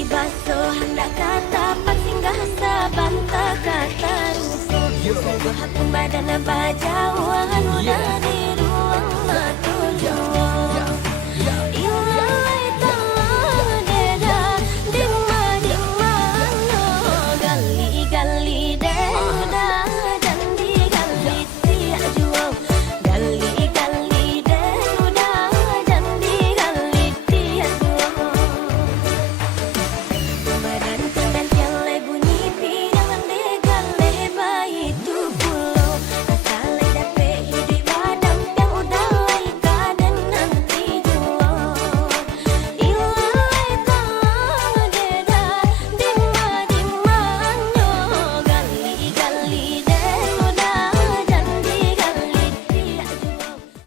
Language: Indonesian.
kaki basuh hendak kata pas singgah sabanta kata rusuh. Sungguh hakun badan bajauan dari